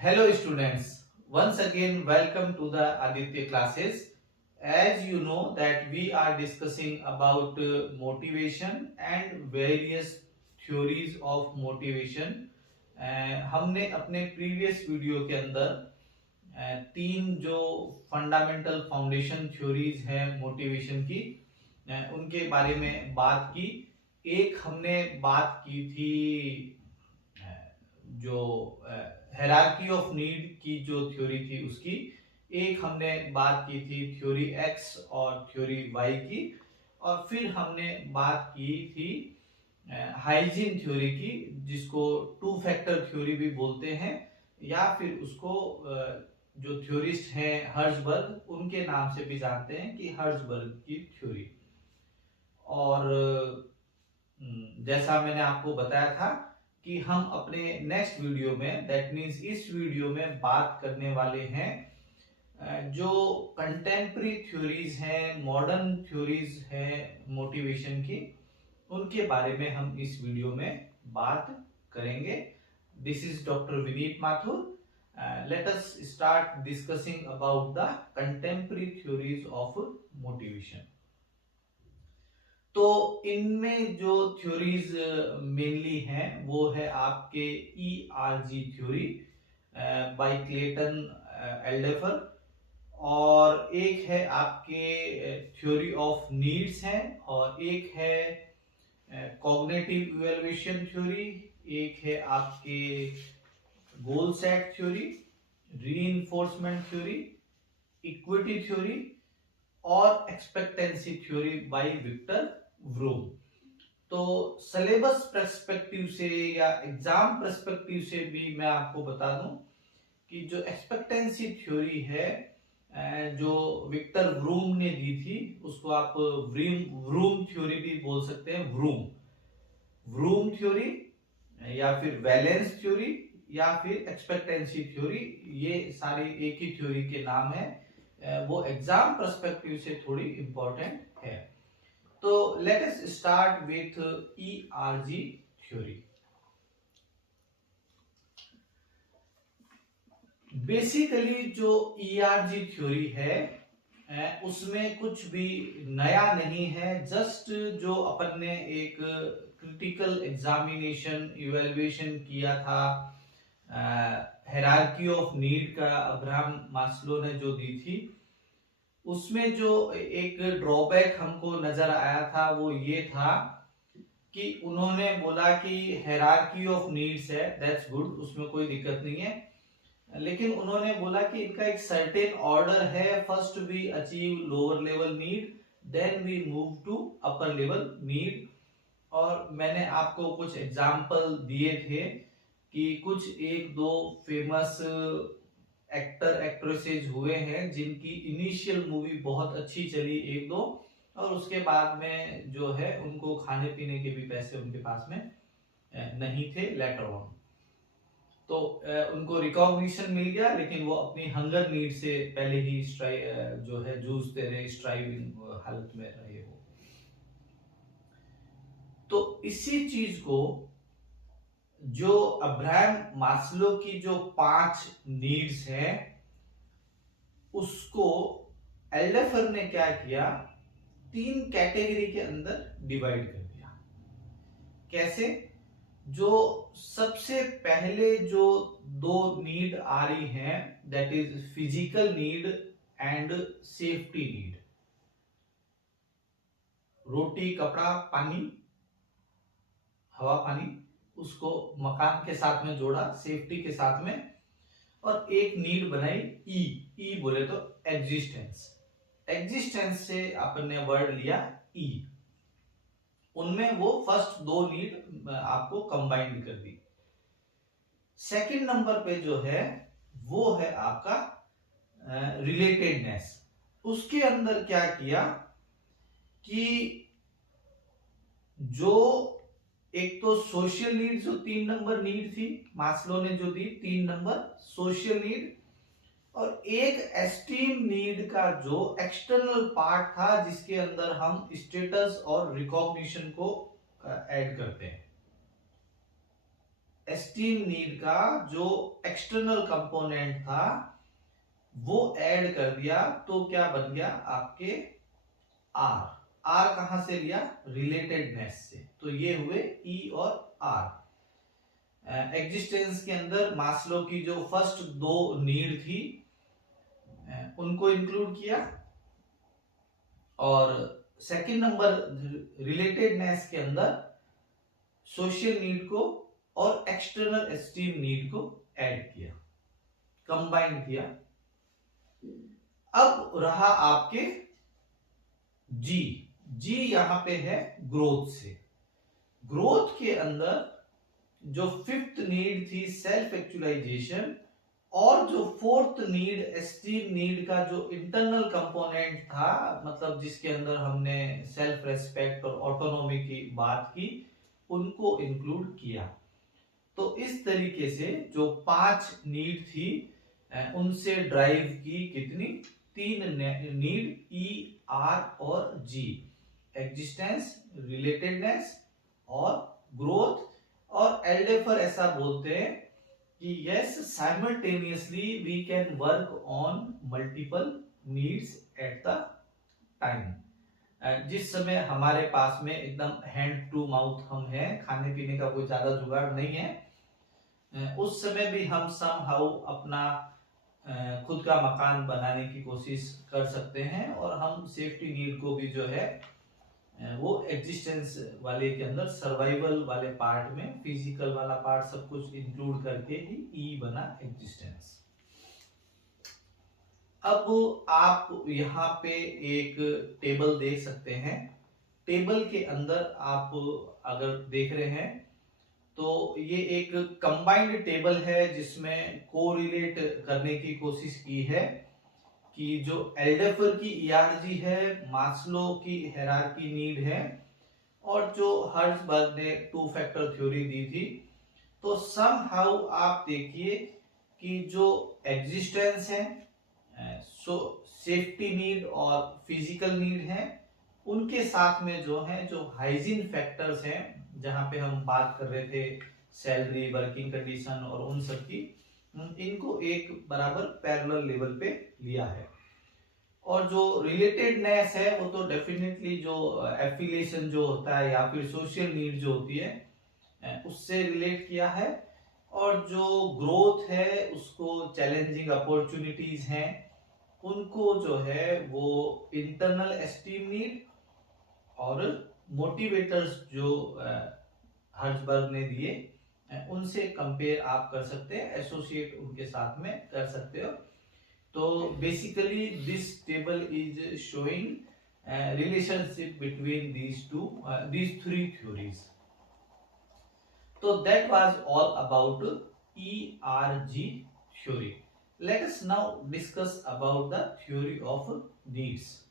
Hello students, once again welcome to the Aditya classes. As you know that we are discussing about motivation and various theories of motivation. हमने अपने previous video के अंदर तीन जो fundamental foundation theories हैं motivation की उनके बारे में बात की। एक हमने बात की थी जो हायरार्की ऑफ नीड की जो थ्योरी थी उसकी। एक हमने बात की थी थ्योरी एक्स और थ्योरी वाई की, और फिर हमने बात की थी हाइजीन थ्योरी की, जिसको टू फैक्टर थ्योरी भी बोलते हैं, या फिर उसको जो थ्योरिस्ट हैं हर्ट्जबर्ग उनके नाम से भी जानते हैं कि हर्ट्जबर्ग की थ्योरी। और जैसा मैंने आपको बताया था कि हम अपने नेक्स्ट वीडियो में, दैट मीन्स इस वीडियो में बात करने वाले हैं जो कंटेम्प्रेरी थ्योरीज हैं, मॉडर्न थ्योरीज हैं मोटिवेशन की, उनके बारे में हम इस वीडियो में बात करेंगे। This is doctor Vineet Mathur. Let us start discussing about the contemporary theories of motivation. तो इनमें जो थ्योरीज मेनली हैं वो है आपके ERG थ्योरी बाय क्लेटन एल्डेफर, और एक है आपके थ्योरी ऑफ नीड्स है, और एक है कॉग्निटिव इवैल्यूएशन थ्योरी, एक है आपके goal set theory, reinforcement theory, equity theory और expectancy theory by Victor Vroom. तो सिलेबस पर्सपेक्टिव से या एग्जाम पर्सपेक्टिव से भी मैं आपको बता दूं कि जो एक्सपेक्टेंसी थ्योरी है जो विक्टर व्रूम ने दी थी, उसको आप व्रूम थ्योरी भी बोल सकते हैं। व्रूम थ्योरी या फिर वैलेंस थ्योरी या फिर एक्सपेक्टेंसी थ्योरी, ये सारी एक ही थ्योरी के नाम है। वो एग्जाम पर्सपेक्टिव से थोड़ी इंपॉर्टेंट है। तो let us start with ERG theory. Basically जो ERG थ्योरी है उसमें कुछ भी नया नहीं है। जस्ट जो अपन ने एक क्रिटिकल एग्जामिनेशन इवैल्यूएशन किया था हायरार्की ऑफ नीड का, अब्राहम मास्लो ने जो दी थी, उसमें जो एक ड्रॉबैक हमको नजर आया था वो ये था कि उन्होंने बोला कि हायरार्की ऑफ नीड्स है, दैट्स गुड, उसमें कोई दिक्कत नहीं है, लेकिन उन्होंने बोला कि इनका एक सर्टेन ऑर्डर है। First we achieve lower level need, then we move to upper level need. और मैंने आपको कुछ एग्जाम्पल दिए थे कि कुछ एक दो फेमस एक्टर एक्ट्रेसेस हुए हैं जिनकी इनिशियल मूवी बहुत अच्छी चली एक दो, और उसके बाद में जो है उनको खाने पीने के भी पैसे उनके पास में नहीं थे लेटर ऑन। तो उनको रिकॉग्निशन मिल गया, लेकिन वो अपनी हंगर नीड से पहले ही जो है जूझते रहे, स्ट्राइविंग हालत में रहे हो। तो इसी चीज को जो अब्राहम मास्लो की जो 5 नीड्स हैं उसको एल्डेफर ने क्या किया, 3 कैटेगरी के अंदर डिवाइड कर दिया। कैसे? जो सबसे पहले जो 2 नीड आ रही हैं, that is physical need and safety need. रोटी, कपड़ा, पानी, हवा पानी, उसको मकान के साथ में जोड़ा, सेफ्टी के साथ में, और एक नीड बनाई ई बोले तो एग्जिस्टेंस से अपन ने वर्ड लिया ई। उनमें वो फर्स्ट 2 नीड आपको कंबाइंड कर दी। सेकंड नंबर पे जो है वो है आपका रिलेटेडनेस। उसके अंदर क्या किया कि जो एक तो सोशल नीड, जो 3 नंबर नीड थी मास्लो ने जो दी, 3 नंबर सोशल नीड, और एक एस्टीम नीड का जो एक्सटर्नल पार्ट था जिसके अंदर हम स्टेटस और रिकॉग्निशन को ऐड करते हैं। एस्टीम नीड का जो एक्सटर्नल कंपोनेंट था वो ऐड कर दिया, तो क्या बन गया आपके आर। आर कहां से लिया? रिलेटेडनेस से। तो ये हुए ई और आर। एग्जिस्टेंस के अंदर मास्लो की जो फर्स्ट दो नीड थी उनको इंक्लूड किया, और सेकंड नंबर रिलेटेडनेस के अंदर सोशल नीड को और एक्सटर्नल एस्टीम नीड को ऐड किया, कंबाइन किया। अब रहा आपके जी। जी यहां पे है ग्रोथ से। ग्रोथ के अंदर जो फिफ्थ नीड थी सेल्फ एक्चुअलाइजेशन, और जो फोर्थ नीड एस्टीम नीड का जो इंटरनल कंपोनेंट था, मतलब जिसके अंदर हमने सेल्फ रेस्पेक्ट और ऑटोनॉमी की बात की, उनको इंक्लूड किया। तो इस तरीके से जो 5 नीड थी उनसे ड्राइव की कितनी? 3 नीड, ई, आर और जी। एग्जिस्टेंस, रिलेटेडनेस और ग्रोथ। और एल्डेफर ऐसा बोलते हैं कि yes, simultaneously we can work on multiple needs at the time. जिस समय हमारे पास में एकदम हैंड टू माउथ हम हैं, खाने पीने का कोई ज्यादा जुगाड़ नहीं है, उस समय भी हम समहाउ अपना खुद का मकान बनाने की कोशिश कर सकते हैं, और हम सेफ्टी नीड को भी जो है वो एग्जिस्टेंस वाले के अंदर, सर्वाइवल वाले पार्ट में, फिजिकल वाला पार्ट सब कुछ इंक्लूड करके ही ई बना एग्जिस्टेंस। अब आप यहाँ पे एक टेबल देख सकते हैं। टेबल के अंदर आप अगर देख रहे हैं तो ये एक कंबाइंड टेबल है जिसमें कोरिलेट करने की कोशिश की है कि जो एल्डेफर की ईआरजी है, मास्लो की हायरार्की नीड है, और जो हर्ट्जबर्ग ने 2 फैक्टर थ्योरी दी थी। तो समहाउ आप देखिए कि जो एग्जिस्टेंस है, सो सेफ्टी नीड और फिजिकल नीड है, उनके साथ में जो है जो हाइजीन फैक्टर्स हैं, जहां पे हम बात कर रहे थे सैलरी, वर्किंग कंडीशन और उन सब की, इनको एक बराबर पैरेलल लेवल पे लिया है। और जो रिलेटेडनेस है वो तो डेफिनेटली जो एफिलिएशन जो होता है या फिर सोशल नीड जो होती है उससे रिलेट किया है। और जो ग्रोथ है उसको चैलेंजिंग अपॉर्चुनिटीज हैं उनको जो है वो इंटरनल एस्टीम नीड और मोटिवेटर्स जो हर्ट्जबर्ग ने दिए उनसे कंपेयर आप कर सकते हैं, एसोसिएट उनके साथ में कर सकते हो। तो basically this table is showing relationship between these three theories. So that was all about ERG theory. Let us now discuss about the theory of needs.